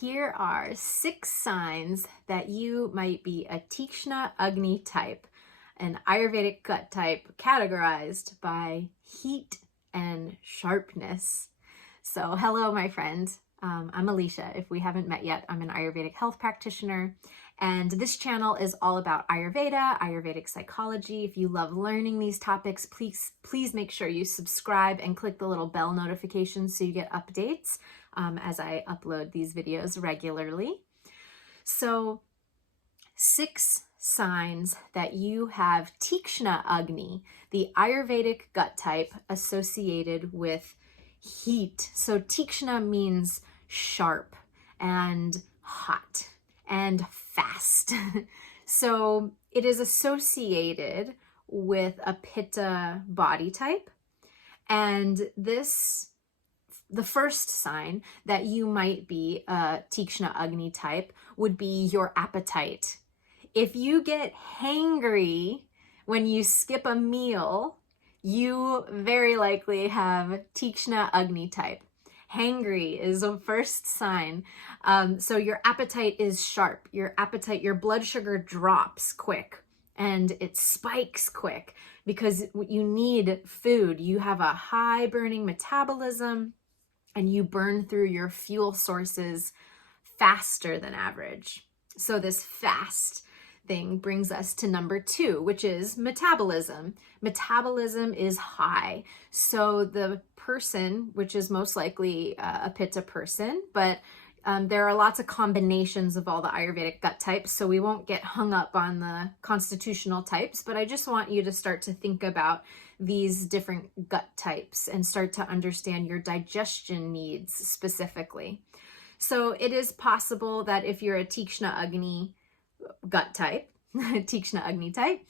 Here are 6 signs that you might be a Tikshna Agni type, an Ayurvedic gut type categorized by heat and sharpness. So hello, my friend. I'm Alicia. If we haven't met yet, I'm an Ayurvedic health practitioner. And this channel is all about Ayurveda, Ayurvedic psychology. If you love learning these topics, please make sure you subscribe and click the little bell notification so you get updates as I upload these videos regularly. So 6 signs that you have Tikshna Agni, the Ayurvedic gut type associated with heat. So Tikshna means sharp and hot and fast. So it is associated with a Pitta body type. And the first sign that you might be a Tikshna Agni type would be your appetite. If you get hangry when you skip a meal, you very likely have Tikshna Agni type. Hangry is the first sign. So your appetite is sharp. Your blood sugar drops quick and it spikes quick because you need food. You have a high burning metabolism and you burn through your fuel sources faster than average. So this fast thing brings us to number 2, which is metabolism. Metabolism is high. So the person, which is most likely a Pitta person, but there are lots of combinations of all the Ayurvedic gut types, so we won't get hung up on the constitutional types, but I just want you to start to think about these different gut types and start to understand your digestion needs specifically. So it is possible that if you're a Tikshna Agni gut type, Tikshna Agni type,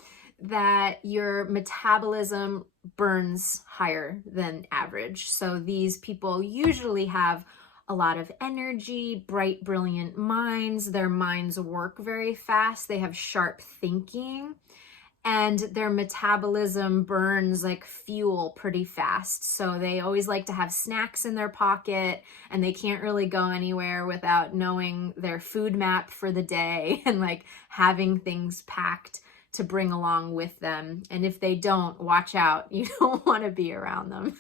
that your metabolism burns higher than average. So these people usually have a lot of energy, bright, brilliant minds. Their minds work very fast. They have sharp thinking, and their metabolism burns like fuel pretty fast. So they always like to have snacks in their pocket, and they can't really go anywhere without knowing their food map for the day and like having things packed to bring along with them. And if they don't, watch out. You don't want to be around them.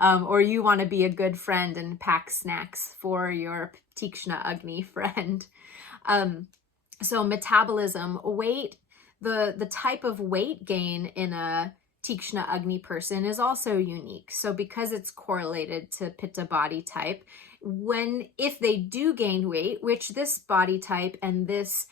Or you want to be a good friend and pack snacks for your Tikshna Agni friend. So metabolism, weight, the type of weight gain in a Tikshna Agni person is also unique. So because it's correlated to Pitta body type, if they do gain weight, which this body type and this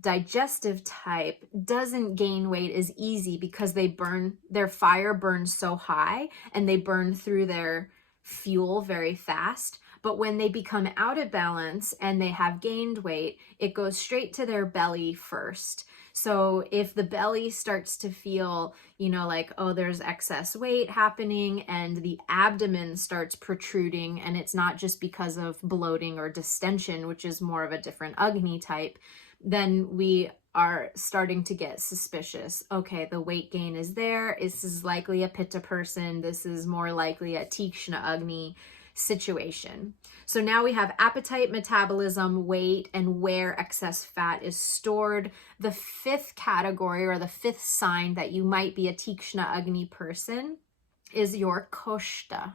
digestive type doesn't gain weight as easy because their fire burns so high and they burn through their fuel very fast. But when they become out of balance and they have gained weight, it goes straight to their belly first. So if the belly starts to feel, like, oh, there's excess weight happening and the abdomen starts protruding, and it's not just because of bloating or distension, which is more of a different Agni type, then we are starting to get suspicious. Okay, the weight gain is there. This is likely a Pitta person. This is more likely a Tikshna Agni situation. So now we have appetite, metabolism, weight, and where excess fat is stored. The 5th category, or the 5th sign that you might be a Tikshna Agni person, is your koshta.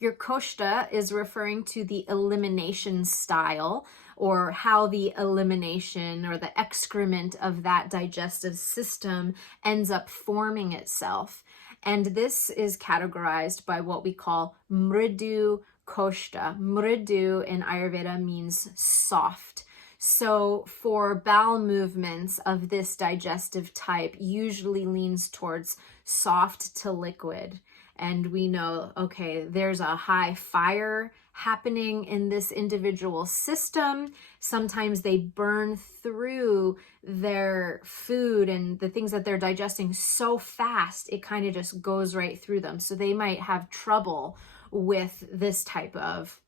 Your koshta is referring to the elimination style, or how the elimination or the excrement of that digestive system ends up forming itself. And this is categorized by what we call mridu koshta. Mridu in Ayurveda means soft. So for bowel movements of this digestive type usually leans towards soft to liquid. And we know, okay, there's a high fire happening in this individual system. Sometimes they burn through their food and the things that they're digesting so fast, it kind of just goes right through them. So they might have trouble with this type of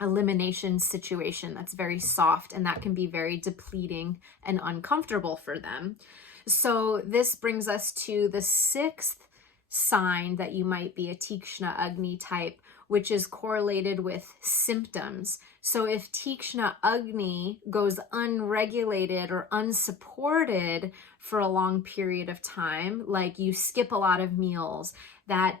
elimination situation that's very soft, and that can be very depleting and uncomfortable for them. So this brings us to the 6th sign that you might be a Tikshna Agni type, which is correlated with symptoms. So if Tikshna Agni goes unregulated or unsupported for a long period of time, like you skip a lot of meals, that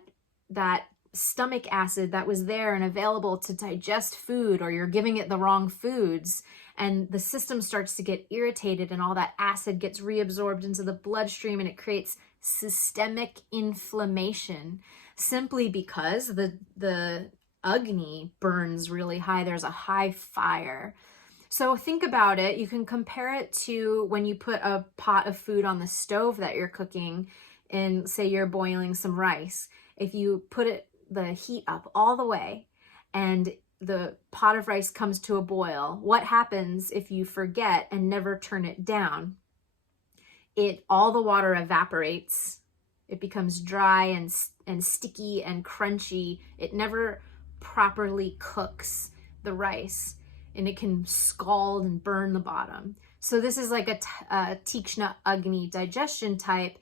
stomach acid that was there and available to digest food, or you're giving it the wrong foods, and the system starts to get irritated and all that acid gets reabsorbed into the bloodstream, and it creates systemic inflammation simply because the Agni burns really high. There's a high fire. So think about it. You can compare it to when you put a pot of food on the stove that you're cooking, and say you're boiling some rice. If you put the heat up all the way and the pot of rice comes to a boil, what happens if you forget and never turn it down? All the water evaporates. It becomes dry and sticky and crunchy. It never properly cooks the rice, and it can scald and burn the bottom. So this is like a Tikshna Agni digestion type.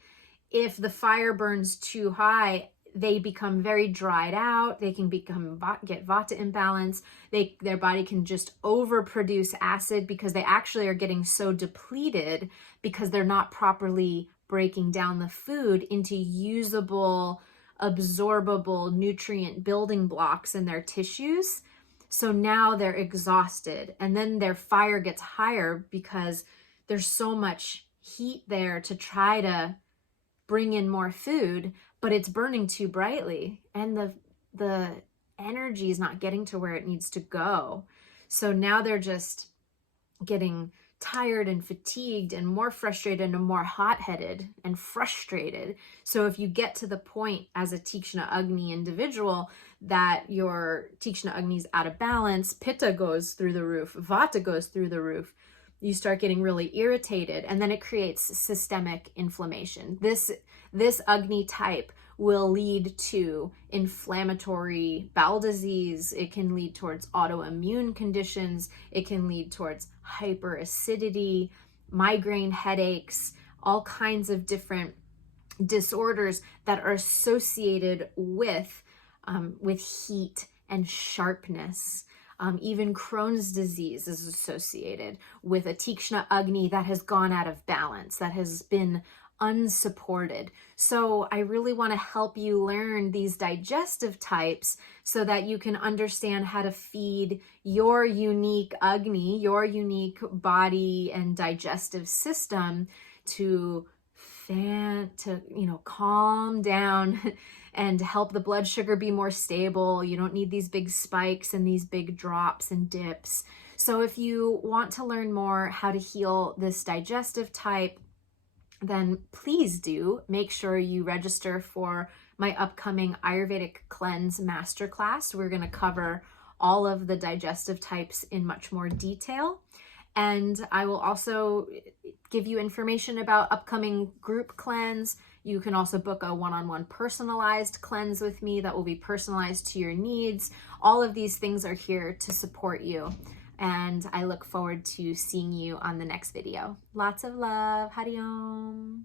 If the fire burns too high, they become very dried out. They can get vata imbalance. Their body can just overproduce acid because they actually are getting so depleted because they're not properly breaking down the food into usable, absorbable nutrient building blocks in their tissues. So now they're exhausted, and then their fire gets higher because there's so much heat there to try to bring in more food, but it's burning too brightly, and the energy is not getting to where it needs to go. So now they're just getting tired and fatigued and more frustrated and more hot-headed and frustrated. So if you get to the point as a Tikshna Agni individual that your Tikshna Agni is out of balance, Pitta goes through the roof, Vata goes through the roof, you start getting really irritated, and then it creates systemic inflammation. This Agni type will lead to inflammatory bowel disease. It can lead towards autoimmune conditions. It can lead towards hyperacidity, migraine headaches, all kinds of different disorders that are associated with heat and sharpness. Even Crohn's disease is associated with a Tikshna Agni that has gone out of balance, that has been unsupported. So I really want to help you learn these digestive types so that you can understand how to feed your unique Agni, your unique body and digestive system to calm down and help the blood sugar be more stable. You don't need these big spikes and these big drops and dips. So if you want to learn more how to heal this digestive type, then please do make sure you register for my upcoming Ayurvedic Cleanse Masterclass. We're going to cover all of the digestive types in much more detail. And I will also give you information about upcoming group cleanse. You can also book a one-on-one personalized cleanse with me that will be personalized to your needs. All of these things are here to support you. And I look forward to seeing you on the next video. Lots of love. Hari Om.